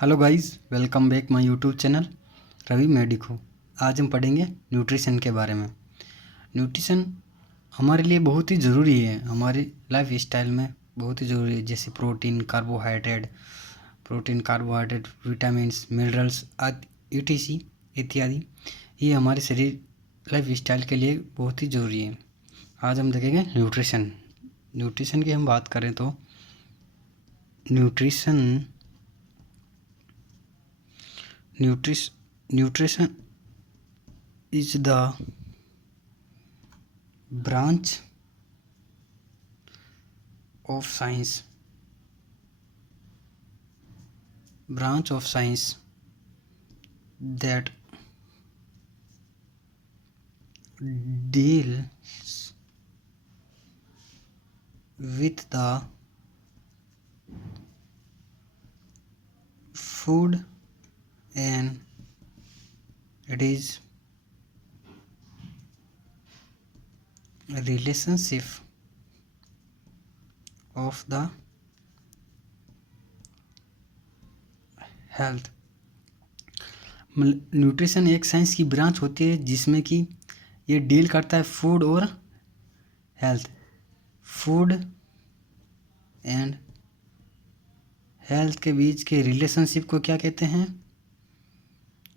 Hello guys, welcome back my YouTube channel Ravi medico. आज हम पढ़ेंगे न्यूट्रिशन के बारे में। न्यूट्रिशन हमारे लिए बहुत ही ज़रूरी है, हमारी लाइफ स्टाइल में बहुत ही ज़रूरी है। जैसे प्रोटीन, कार्बोहाइड्रेट, विटामिन्स, मिनरल्स आदि ईटीसी इत्यादि, ये हमारे शरीर लाइफ स्टाइल के लिए बहुत ही ज़रूरी है। आज हम देखेंगे न्यूट्रिशन की हम बात करें तो nutrition is the branch of science that deals with the food and it is a relationship of the health. Nutrition एक साइंस की ब्रांच होती है जिसमें कि ये डील करता है फूड और फूड एंड हेल्थ के बीच के रिलेशनशिप को क्या कहते हैं?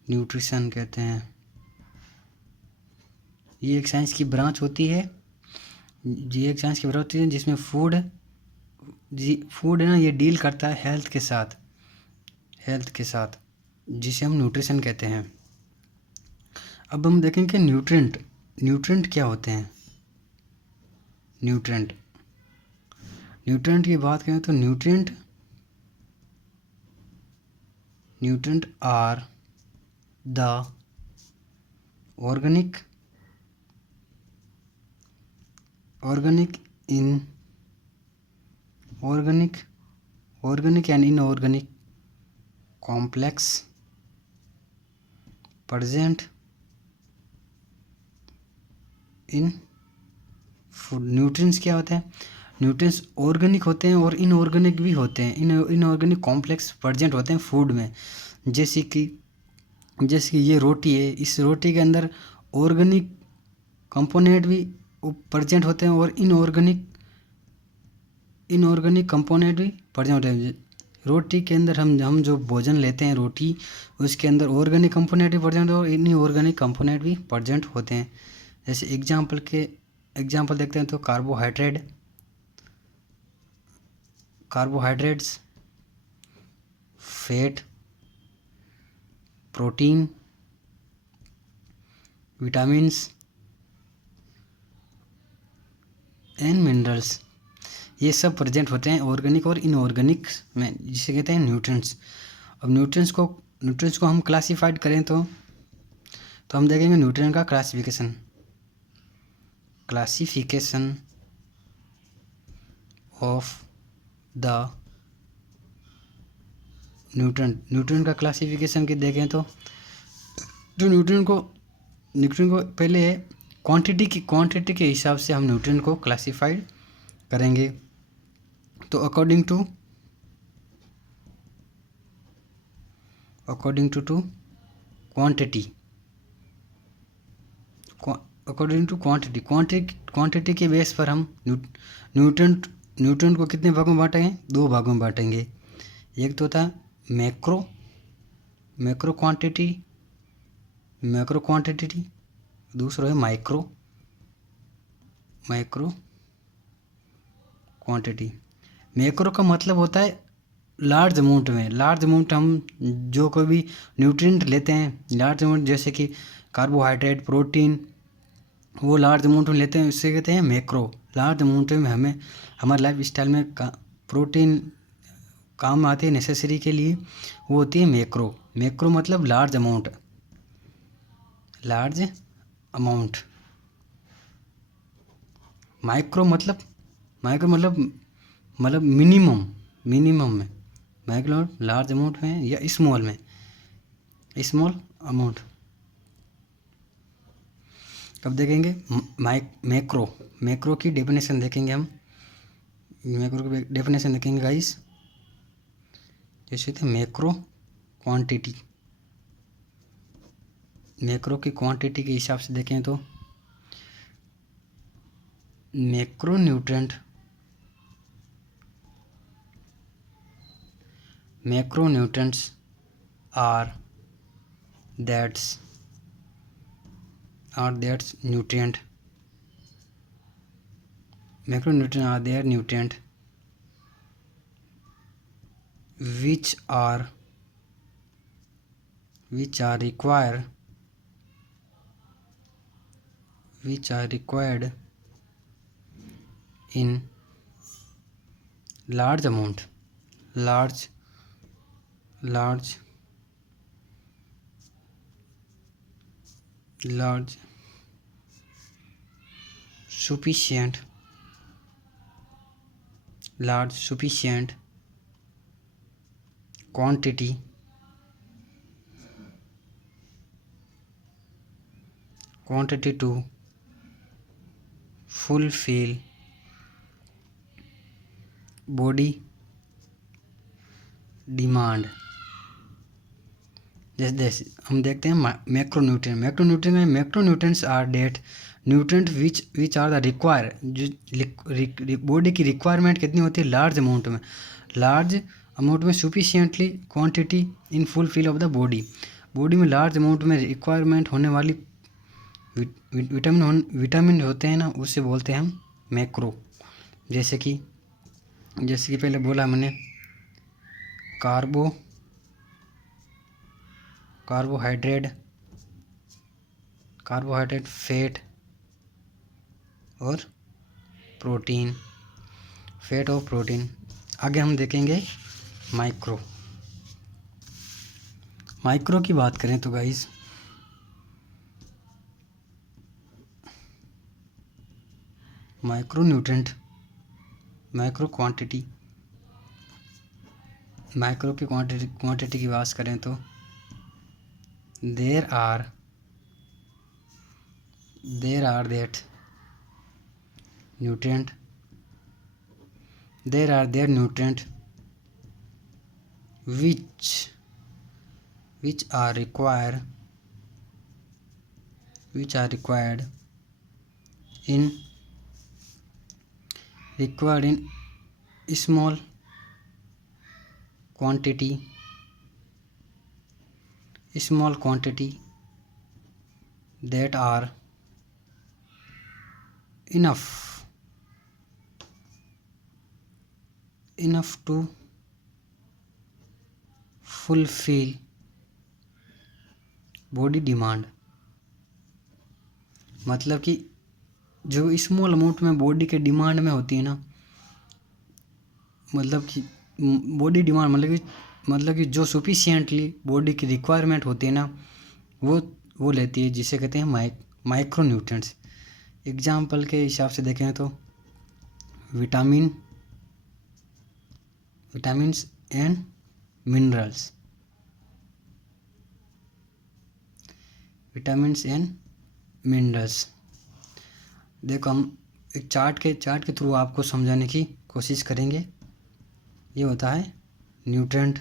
न्यूट्रिशन कहते हैं। ये एक साइंस की ब्रांच होती है जिसमें फूड है ना, ये डील करता है हेल्थ के साथ जिसे हम न्यूट्रिशन कहते हैं। अब हम देखेंगे न्यूट्रिएंट क्या होते हैं। न्यूट्रिएंट की बात करें तो nutrient are the organic and inorganic complex present in food. Nutrients क्या होते हैं? न्यूट्रिएंट्स ऑर्गेनिक होते हैं और इनऑर्गेनिक भी होते हैं। इनऑर्गेनिक कॉम्प्लेक्स प्रेजेंट होते हैं फूड में। जैसे कि ये रोटी है, इस रोटी के अंदर ऑर्गेनिक कंपोनेंट भी प्रेजेंट होते हैं और इनऑर्गेनिक कंपोनेंट भी प्रेजेंट होते हैं। रोटी के अंदर हम जो भोजन लेते हैं रोटी, उसके अंदर ऑर्गेनिक कंपोनेंट भी प्रेजेंट और इनऑर्गेनिक कंपोनेंट भी प्रेजेंट होते हैं। जैसे एग्जाम्पल देखते हैं तो carbohydrates, fat, protein, vitamins and minerals, ये सब प्रेजेंट होते हैं ऑर्गेनिक और इनऑर्गेनिक में, जिसे कहते हैं न्यूट्रिएंट्स। अब न्यूट्रिएंट्स को हम क्लासिफाइड करें तो हम देखेंगे न्यूट्रिएंट का क्लासिफिकेशन ऑफ द न्यूट्रिएंट का क्लासिफिकेशन की देखें तो जो न्यूट्रिएंट को पहले क्वांटिटी के हिसाब से हम न्यूट्रिएंट को क्लासिफाइड करेंगे। तो अकॉर्डिंग टू क्वांटिटी के बेस पर हम न्यूट्रिएंट को कितने भागों में बांटेंगे? 2 भागों में बांटेंगे। एक तो था मैक्रो क्वांटिटी, दूसरा है माइक्रो क्वांटिटी। मैक्रो का मतलब होता है लार्ज अमाउंट हम जो कोई भी न्यूट्रिएंट लेते हैं, लार्ज अमाउंट, जैसे कि कार्बोहाइड्रेट, प्रोटीन, वो लार्ज अमाउंट में लेते हैं, उससे कहते हैं मैक्रो। लार्ज अमाउंट में हमें हमारे लाइफ स्टाइल में प्रोटीन काम आती है नेसेसरी के लिए, वो होती है मैक्रो मतलब लार्ज अमाउंट। माइक्रो मतलब मिनिमम में। माइक्रो लार्ज अमाउंट में या स्मॉल अमाउंट। कब देखेंगे मैक्रो की डेफिनेशन देखेंगे हम। मैक्रो की डेफिनेशन देखेंगे गाइस, जैसे थे मैक्रो क्वांटिटी, मैक्रो की क्वांटिटी के हिसाब से देखें तो macronutrients are that's nutrient. Macronutrients are their nutrient which are required in large amount, large sufficient quantity to fulfill body demand. जैसे हम देखते हैं macronutrients are that nutrient which are the require, जो बॉडी की रिक्वायरमेंट कितनी होती है, large amount में sufficiently quantity in fulfil of the body में लार्ज अमाउंट में रिक्वायरमेंट होने वाली विटामिन होते हैं ना, उससे बोलते हैं हम मैक्रो। जैसे कि पहले बोला मैंने कार्बोहाइड्रेट, फैट और प्रोटीन। आगे हम देखेंगे माइक्रो की बात करें तो गाइस, मैक्रो की क्वांटिटी की बात करें तो there are their nutrient which are required in small quantity that are enough to fulfill body demand. मतलब कि जो स्मॉल अमाउंट में बॉडी के डिमांड में होती है ना, मतलब कि बॉडी डिमांड मतलब कि जो सफिशिएंटली बॉडी की रिक्वायरमेंट होती है ना, वो लेती है, जिसे कहते हैं माइक्रोन्यूट्रिएंट्स। एग्जाम्पल के हिसाब से देखें तो विटामिन्स एंड मिनरल्स। देखो हम एक चार्ट के थ्रू आपको समझाने की कोशिश करेंगे। ये होता है न्यूट्रेंट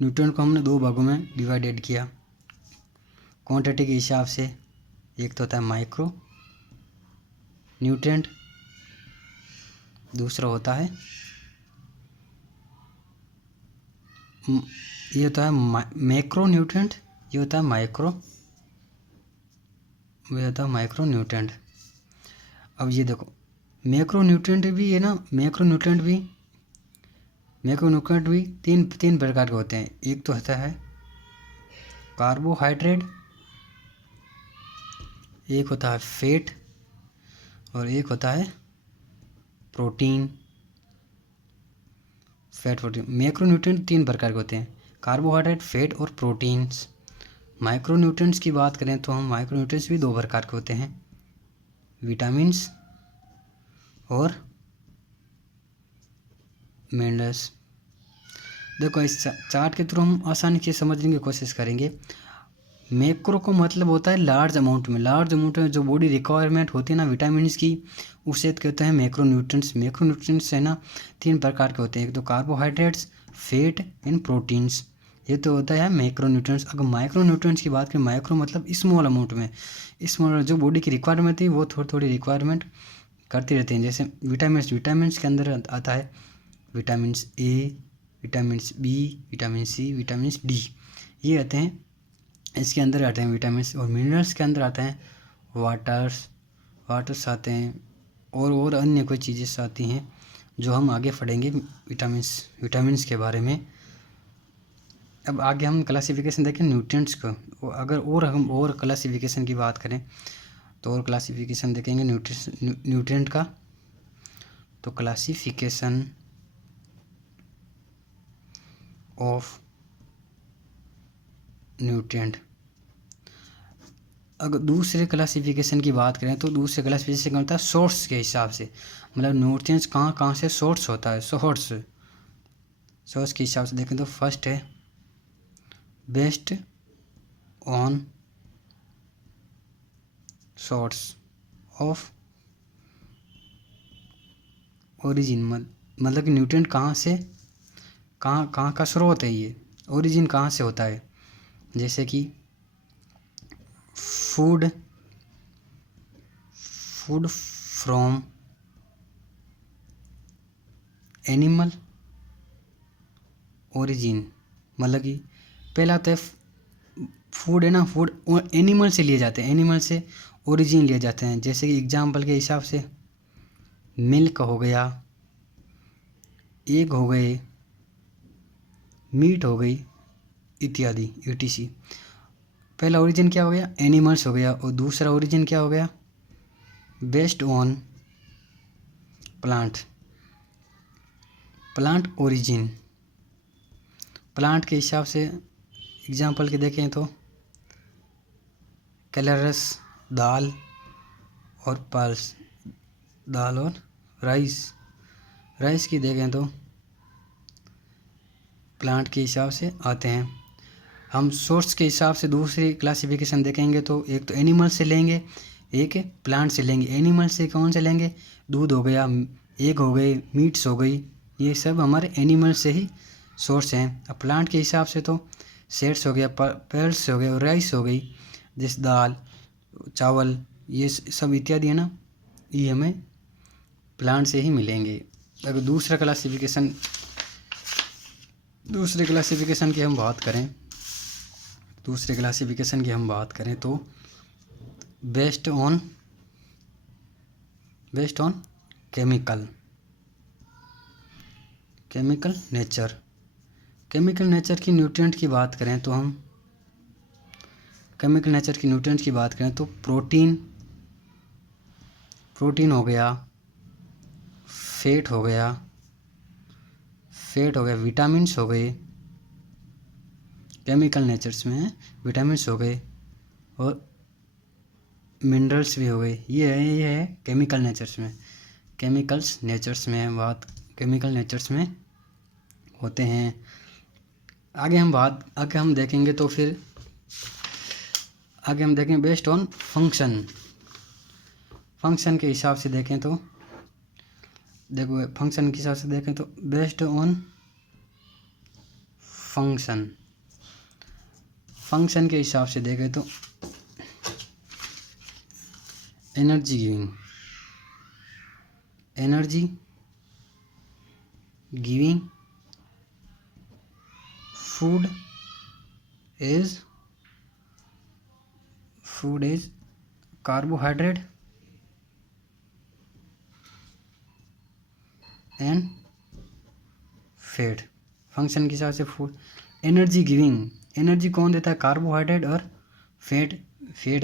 को हमने दो भागों में डिवाइडेड किया क्वांटिटी के हिसाब से। एक तो होता है माइक्रो न्यूट्रेंट, दूसरा होता है ये होता है मैक्रो न्यूट्रेंट, ये होता है माइक्रो न्यूट्रेंट। अब ये देखो मैक्रो न्यूट्रेंट भी है ना, मैक्रो न्यूट्रेंट भी तीन प्रकार के होते हैं। एक तो होता है कार्बोहाइड्रेट, एक होता है फैट और एक होता है प्रोटीन। मैक्रोन्यूट्रिएंट तीन प्रकार के होते हैं, कार्बोहाइड्रेट, फैट और प्रोटीन्स। माइक्रोन्यूट्रिएंट्स की बात करें तो हम माइक्रोन्यूट्रिएंट्स भी दो प्रकार के होते हैं, विटामिन्स और मिनरल्स। देखो इस चार्ट के थ्रू हम आसानी से समझने की कोशिश करेंगे। मैक्रो का मतलब होता है लार्ज अमाउंट में। लार्ज अमाउंट में जो बॉडी रिक्वायरमेंट होती है ना विटामिन की, उसे कहते हैं मैक्रोन्यूट्रिएंट्स। मैक्रोन्यूट्रिएंट्स है ना 3 प्रकार के होते हैं, एक तो कार्बोहाइड्रेट्स, फैट एंड प्रोटीन्स, ये तो होता है मैक्रोन्यूट्रिएंट्स। अगर माइक्रोन्यूट्रिएंट्स की बात करें, माइक्रो मतलब स्मॉल अमाउंट में, स्मॉल जो बॉडी की रिक्वायरमेंट थी वो थोड़ी थोड़ी रिक्वायरमेंट करती रहती हैं। जैसे विटामिन के अंदर आता है vitamin A, vitamin B, vitamin C, vitamin D, ये आते हैं इसके अंदर आते हैं विटामिन। और मिनरल्स के अंदर आते हैं वाटर्स आते हैं और अन्य कोई चीज़ें आती हैं जो हम आगे पढ़ेंगे विटामिन्स के बारे में। अब आगे हम क्लासिफिकेशन देखें न्यूट्रिएंट्स को। अगर हम और क्लासिफिकेशन की बात करें तो और क्लासिफिकेशन देखेंगे न्यूट्रिएंट का। तो क्लासिफिकेशन ऑफ न्यूट्रिएंट, अगर दूसरे क्लासिफिकेशन की बात करें तो दूसरे क्लासिफिकेशन होता है सोर्स के हिसाब से, मतलब न्यूट्रिएंट्स कहाँ कहाँ से सोर्स होता है। सोर्स के हिसाब से देखें तो फर्स्ट है based on source of origin, मतलब कि न्यूट्रिएंट कहाँ से कहाँ का स्रोत है, ये ओरिजिन कहाँ से होता है। जैसे कि फूड फ्रॉम एनिमल ओरिजिन, मतलब कि पहला तो फूड है ना, फूड एनिमल से लिए जाते हैं, एनिमल से ओरिजिन लिए जाते हैं। जैसे कि एग्जाम्पल के हिसाब से मिल्क हो गया, एग हो गए, मीट हो गई इत्यादि etc। पहला ओरिजिन क्या हो गया, एनिमल्स हो गया, और दूसरा ओरिजिन क्या हो गया, based on plant origin. Plant के हिसाब से एग्जाम्पल के देखें तो कैलरस दाल और पल्स दाल और राइस की देखें तो प्लांट के हिसाब से आते हैं। हम सोर्स के हिसाब से दूसरी क्लासिफिकेशन देखेंगे तो एक तो एनिमल से लेंगे, एक प्लांट से लेंगे। एनिमल से कौन से लेंगे, दूध हो गया, एग हो गए, मीट्स हो गई, ये सब हमारे एनिमल से ही सोर्स हैं। अब प्लांट के हिसाब से तो सेड्स हो गया, पल्स हो गए और राइस हो गई, जैसे दाल चावल ये सब इत्यादि है ना, ये हमें प्लांट से ही मिलेंगे। अगर दूसरे क्लासिफिकेशन की हम बात करें तो बेस्ड ऑन केमिकल नेचर की न्यूट्रिएंट की बात करें तो हम केमिकल नेचर की न्यूट्रिएंट की बात करें तो प्रोटीन हो गया, फैट हो गया, विटामिन्स हो गए, केमिकल नेचर्स में विटामिन्स हो गए और मिनरल्स भी हो गए। ये है केमिकल नेचर्स में होते हैं। आगे हम देखेंगे तो फिर आगे हम देखेंगे बेस्ड ऑन फंक्शन के हिसाब से देखें तो देखो फंक्शन के हिसाब से देखें तो बेस्ड ऑन फंक्शन के हिसाब से देखें तो energy giving food is carbohydrate and fat. Function के हिसाब से फूड एनर्जी गिविंग, एनर्जी कौन देता है, कार्बोहाइड्रेट और फैट